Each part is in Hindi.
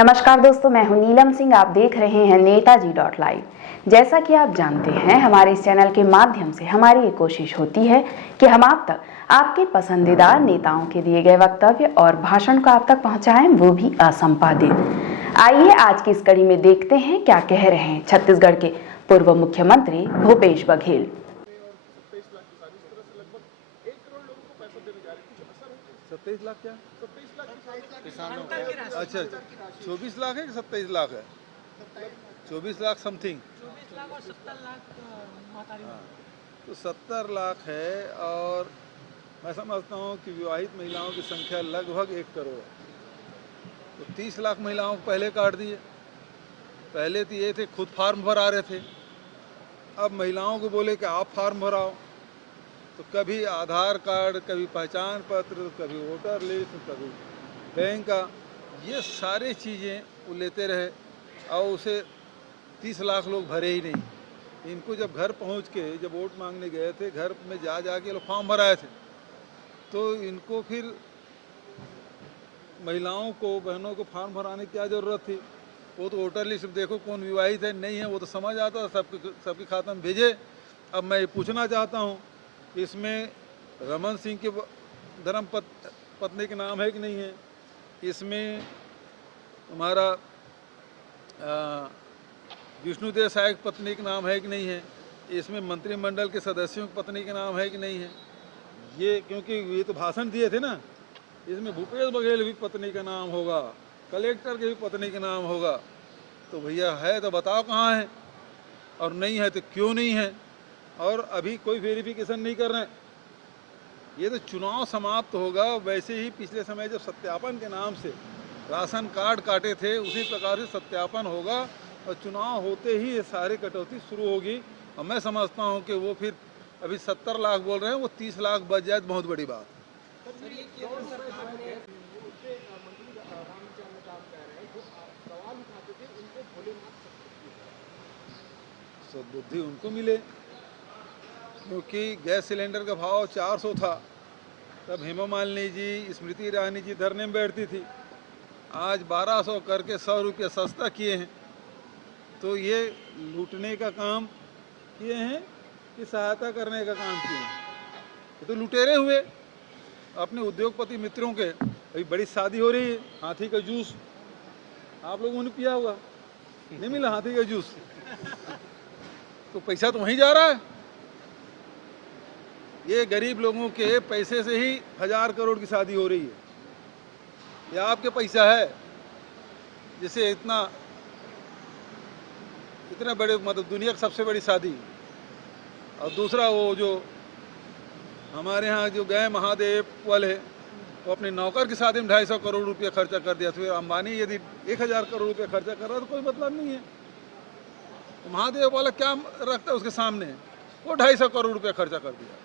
नमस्कार दोस्तों, मैं हूं नीलम सिंह। आप देख रहे हैं नेताजी.live। जैसा कि आप जानते हैं, हमारे इस चैनल के माध्यम से हमारी ये कोशिश होती है कि हम आप तक आपके पसंदीदा नेताओं के दिए गए वक्तव्य और भाषण को आप तक पहुंचाएं, वो भी असंपादित। आइए आज की इस कड़ी में देखते हैं क्या कह रहे हैं छत्तीसगढ़ के पूर्व मुख्यमंत्री भूपेश बघेल। 27 लाख क्या? 27 लाख किसानों का। अच्छा, 24 लाख है कि 27 लाख है? 24 लाख समथिंग। 24 लाख और 70 लाख हाँ, तो 70 लाख है। और मैं समझता हूँ कि विवाहित महिलाओं की संख्या लगभग 1 करोड़ है। तो 30 लाख महिलाओं को पहले काट दिए। पहले तो ये थे खुद फार्म भरा रहे थे, अब महिलाओं को बोले कि आप फार्म भराओ। तो कभी आधार कार्ड, कभी पहचान पत्र, कभी वोटर लिस्ट, कभी बैंक का, ये सारी चीज़ें वो लेते रहे और उसे 30 लाख लोग भरे ही नहीं। इनको जब घर पहुंच के जब वोट मांगने गए थे, घर में जा के लोग फॉर्म भराए थे, तो इनको फिर महिलाओं को, बहनों को फॉर्म भराने की क्या ज़रूरत थी? वो तो वोटर लिस्ट देखो कौन विवाहित है नहीं है वो तो समझ आता, सबके खाते में भेजे। अब मैं ये पूछना चाहता हूँ, इसमें रमन सिंह के धर्म पत्नी के नाम है कि नहीं है? इसमें हमारा विष्णुदेव साय की पत्नी का नाम है कि नहीं है? इसमें मंत्रिमंडल के सदस्यों की पत्नी के नाम है कि नहीं है? ये क्योंकि ये तो भाषण दिए थे ना, इसमें भूपेश बघेल भी पत्नी का नाम होगा, कलेक्टर के भी पत्नी का नाम होगा। तो भैया है तो बताओ कहाँ है, और नहीं है तो क्यों नहीं है? और अभी कोई वेरिफिकेशन नहीं कर रहे हैं। ये तो चुनाव समाप्त होगा, वैसे ही पिछले समय जब सत्यापन के नाम से राशन कार्ड काटे थे, उसी प्रकार से सत्यापन होगा और चुनाव होते ही ये सारी कटौती शुरू होगी। और मैं समझता हूँ कि वो फिर अभी 70 लाख बोल रहे हैं, वो 30 लाख बच जाए तो बहुत बड़ी बात। सद्बुद्धि उनको मिले, क्योंकि गैस सिलेंडर का भाव 400 था तब हेमा मालिनी जी, स्मृति ईरानी जी धरने में बैठती थी। आज 1200 करके 100 रुपये सस्ता किए हैं। तो ये लूटने का काम किए हैं कि सहायता करने का काम किए हैं? ये तो लुटेरे हुए। अपने उद्योगपति मित्रों के अभी बड़ी शादी हो रही है, हाथी का जूस आप लोगों ने पिया होगा, नहीं मिला हाथी का जूस? तो पैसा तो वहीं जा रहा है। ये गरीब लोगों के पैसे से ही 1000 करोड़ की शादी हो रही है। ये आपके पैसा है जिसे इतना बड़े, मतलब दुनिया की सबसे बड़ी शादी। और दूसरा वो जो हमारे यहाँ जो गए महादेव वाले, वो अपने नौकर की शादी में 250 करोड़ रुपया खर्चा कर दिया। तो फिर अंबानी यदि 1000 करोड़ रुपया खर्चा कर रहा है तो कोई मतलब नहीं है। तो महादेव वाला क्या रखता है उसके सामने? वो 250 करोड़ रुपया खर्चा कर दिया।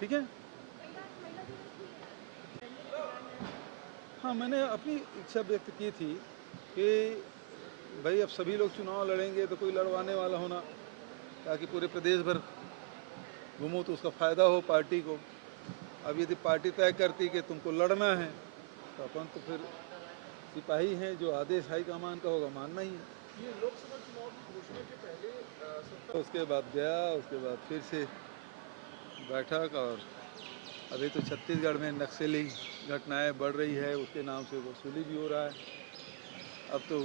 ठीक है, हाँ, मैंने अपनी इच्छा व्यक्त की थी कि भाई अब सभी लोग चुनाव लड़ेंगे तो कोई लड़वाने वाला होना, ताकि पूरे प्रदेश भर घूमो तो उसका फ़ायदा हो पार्टी को। अब यदि पार्टी तय करती कि तुमको लड़ना है तो अपन तो फिर सिपाही हैं, जो आदेश हाईकमान का होगा मानना ही है। ये लोकसभा चुनाव की घोषणा के पहले उसके बाद गया, उसके बाद फिर से बैठक। और अभी तो छत्तीसगढ़ में नक्सली घटनाएं बढ़ रही है, उसके नाम से वसूली भी हो रहा है। अब तो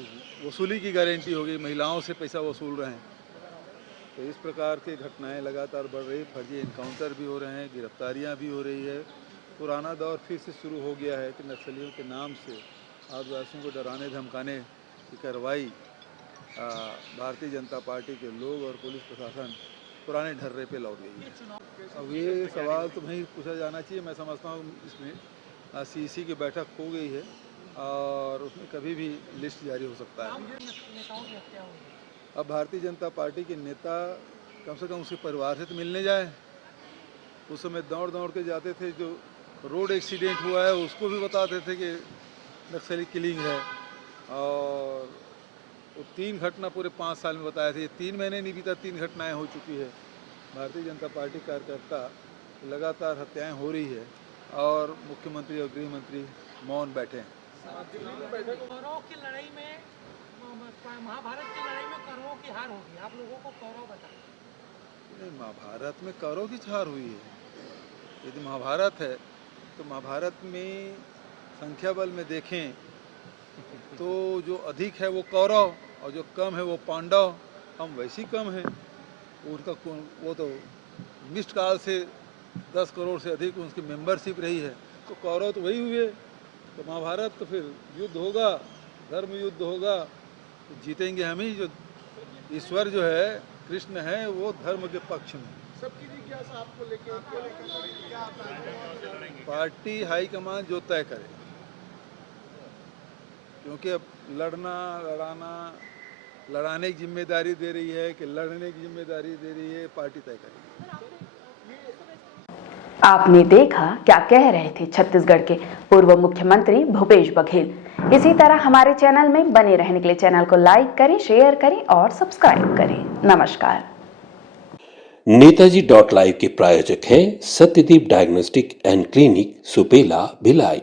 वसूली की गारंटी हो गई, महिलाओं से पैसा वसूल रहे हैं। तो इस प्रकार की घटनाएं लगातार बढ़ रही, फर्जी इनकाउंटर भी हो रहे हैं, गिरफ्तारियां भी हो रही है। पुराना दौर फिर से शुरू हो गया है कि नक्सलियों के नाम से आदिवासियों को डराने धमकाने की कार्रवाई भारतीय जनता पार्टी के लोग और पुलिस प्रशासन पुराने ढर्रे पे लौट गई है। अब ये सवाल तो नहीं पूछा जाना चाहिए। मैं समझता हूँ इसमें सीसी की बैठक हो गई है और उसमें कभी भी लिस्ट जारी हो सकता है। अब भारतीय जनता पार्टी के नेता कम से कम उसके परिवार से तो मिलने जाए। उस समय दौड़ के जाते थे, जो रोड एक्सीडेंट हुआ है उसको भी बताते थे कि नक्सली किलिंग है। और वो 3 घटना पूरे 5 साल में बताए थे। 3 महीने नहीं बीता, 3 घटनाएं हो चुकी है। भारतीय जनता पार्टी कार्यकर्ता लगातार हत्याएं हो रही है और मुख्यमंत्री और गृह मंत्री मौन बैठे हैं। दिल्ली में बैठक कौरवों की लड़ाई में महाभारत की लड़ाई में कौरवों की हार होगी, आप लोगों को कौरव बताएं। नहीं, महाभारत में कौरव की हार हुई है। यदि महाभारत है तो महाभारत में संख्या बल में देखें तो जो अधिक है वो कौरव और जो कम है वो पांडव। हम वैसे ही कम हैं। उनका वो तो मिस्ड काल से 10 करोड़ से अधिक उनकी मेंबरशिप रही है, तो कौरव तो वही हुए। तो महाभारत तो फिर युद्ध होगा, धर्म युद्ध होगा, तो जीतेंगे हम ही। जो ईश्वर जो है, कृष्ण है, वो धर्म के पक्ष में। सबकी जिज्ञासा आपको लेके पार्टी हाईकमान जो तय करे, क्योंकि अब लड़ाने की जिम्मेदारी दे रही है कि लड़ने की जिम्मेदारी दे रही है, पार्टी तय करेगी। आपने देखा क्या कह रहे थे छत्तीसगढ़ के पूर्व मुख्यमंत्री भूपेश बघेल। इसी तरह हमारे चैनल में बने रहने के लिए चैनल को लाइक करें, शेयर करें और सब्सक्राइब करें। नमस्कार। नेताजी .live के प्रायोजक हैं Satyadeep diagnostic and clinic, Supela, Bhilai.